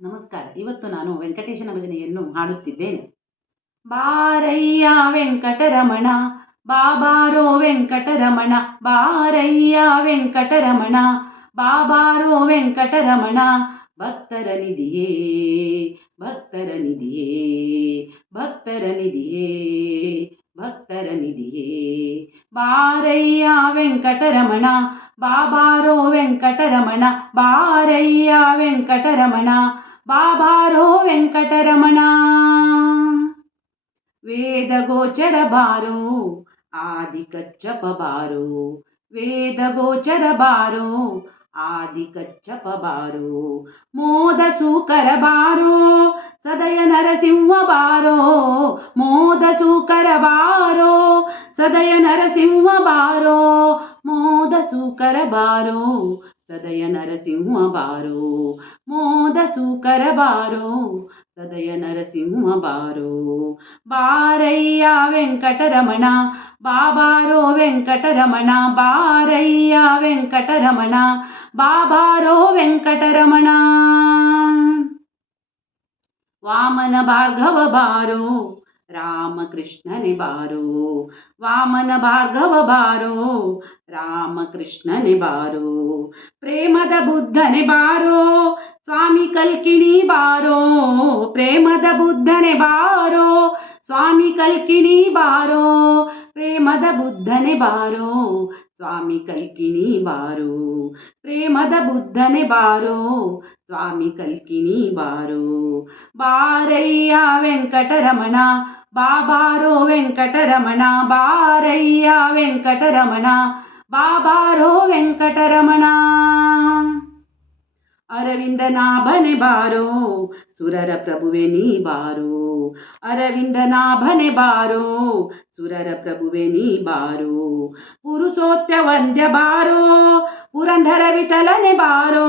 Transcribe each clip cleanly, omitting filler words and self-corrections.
ನಮಸ್ಕಾರ. ಇವತ್ತು ನಾನು ವೆಂಕಟೇಶನ ಭಜನೆಯನ್ನು ಹಾಡುತ್ತಿದ್ದೇನೆ. ಬಾರಯ್ಯ ವೆಂಕಟರಮಣ, ಬಾಬಾರೋ ವೆಂಕಟರಮಣ, ಬಾರಯ್ಯ ವೆಂಕಟರಮಣ, ಬಾಬಾರೋ ವೆಂಕಟರಮಣ. ಭಕ್ತರ ನಿಧಿಯೇ, ಭಕ್ತರ ನಿಧಿಯೇ, ಭಕ್ತರ ನಿಧಿಯೇ, ಭಕ್ತರ ನಿಧಿಯೇ. ಬಾರಯ್ಯ ವೆಂಕಟರಮಣ, ಬಾಬಾರೋ ವೆಂಕಟರಮಣ, ಬಾರಯ್ಯ ವೆಂಕಟರಮಣ, ಬಾಬಾರೋ ವೆಂಕಟರಮಣ. ವೇದ ಗೋಚರ ಬಾರೋ, ಆದಿ ಕಚ್ಚಪ ಬಾರೋ, ವೇದ ಗೋಚರ ಬಾರೋ, ಆದಿ ಕಚ್ಚಪ ಬಾರೋ. ಮೋದ ಸೂಕರ ಬಾರೋ, ಸದಯ ನರಸಿಂಹ ಬಾರೋ, ಮೋದ ಸೂಕರ ಬಾರೋ, ಸದಯ ನರಸಿಂಹ ಬಾರೋ, ಮೋದ ಸೂಕರ ಬಾರೋ, ಸದಯ ನರಸಿಂಹ ಬಾರೋ, ಮೋದ ಸೂಕರ ಬಾರೋ, ಸದಯ ನರಸಿಂಹ ಬಾರೋ. ಬಾರಯ್ಯ ವೆಂಕಟರಮಣ, ಬಾಬಾರೋ ವೆಂಕಟರಮಣ, ಬಾರಯ್ಯ ವೆಂಕಟರಮಣ, ಬಾಬಾರೋ ವೆಂಕಟರಮಣ. ವಾಮನ ಭಾರ್ಗವ ಬಾರೋ, ರಾಮಕೃಷ್ಣನೆ ಬಾರೋ, ವಾಮನ ಭಾರ್ಗವ ಬಾರೋ, ರಾಮಕೃಷ್ಣನೆ ಬಾರೋ. ಪ್ರೇಮದ ಬುದ್ಧನೆ ಬಾರೋ, ಸ್ವಾಮಿ ಕಲ್ಕಿಣಿ ಬಾರೋ, ಪ್ರೇಮದ ಬುದ್ಧನೆ ಬಾರೋ, ಸ್ವಾಮಿ ಕಲ್ಕಿಣಿ ಬಾರೋ, ಪ್ರೇಮದ ಬುದ್ಧನೆ ಬಾರೋ, ಸ್ವಾಮಿ ಕಲ್ಕಿಣಿ ಬಾರೋ, ಪ್ರೇಮದ ಬುದ್ಧನೆ ಬಾರೋ, ಸ್ವಾಮಿ ಕಲ್ಕಿಣಿ ಬಾರೋ. ಬಾರಯ್ಯ ವೆಂಕಟರಮಣ, ಬಾಬಾರೋ ವೆಂಕಟರಮಣ, ಬಾರಯ್ಯ ವೆಂಕಟರಮಣ, ಬಾಬಾರೋ ವೆಂಕಟರಮಣ. ಅರವಿಂದ ನಾಭನೆ ಬಾರೋ, ಸುರರ ಪ್ರಭುವೆ ನೀ ಬಾರೋ, ಅರವಿಂದ ನಾಭನೆ ಬಾರೋ, ಸುರರ ಪ್ರಭುವೆ ನೀ ಬಾರೋ. ಪುರುಷೋತ್ಯ ವಂದ್ಯ ಬಾರೋ, ಪುರಂದರ ವಿಠಲನೆ ಬಾರೋ,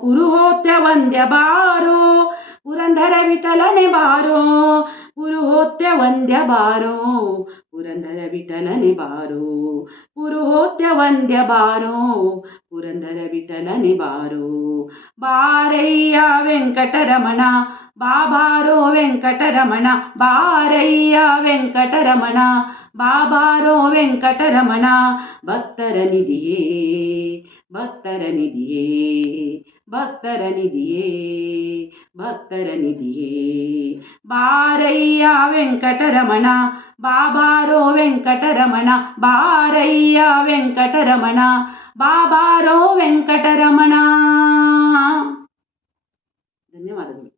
ಪುರುಹೋತ್ಯ ವಂದ್ಯ ಬಾರೋ, ಪುರಂದರ ವಿಠಲನೆ ಬಾರೋ, ಪುರುಹೋತ್ಯ ವಂದ್ಯ ಬಾರೋ, ಪುರಂದರ ವಿಠಲನೆ ಬಾರೋ, ಪುರುಹೋತ್ಯ ವಂದ್ಯ ಬಾರೋ, ಪುರಂದರ ವಿಠಲನೆ ಬಾರೋ. ಬಾರಯ್ಯ ವೆಂಕಟರಮಣ, ಬಾಬಾರೋ ವೆಂಕಟರಮಣ, ಬಾರಯ್ಯ ವೆಂಕಟರಮಣ, ಬಾಬಾರೋ ವೆಂಕಟರಮಣ. ಭಕ್ತರ ನಿಧಿಯೇ, ಭಕ್ತರ ನಿಧಿಯೇ, ಭಕ್ತರ ನಿಧಿಯೇ, ಭಕ್ತರ ನಿಧಿಯೇ. ಬಾರಯ್ಯ ವೆಂಕಟರಮಣ, ಬಾಬಾರೋ ವೆಂಕಟರಮಣ, ಬಾರಯ್ಯ ವೆಂಕಟರಮಣ, ಬಾಬಾರೋ ವೆಂಕಟರಮಣ. ಧನ್ಯವಾದಗಳು.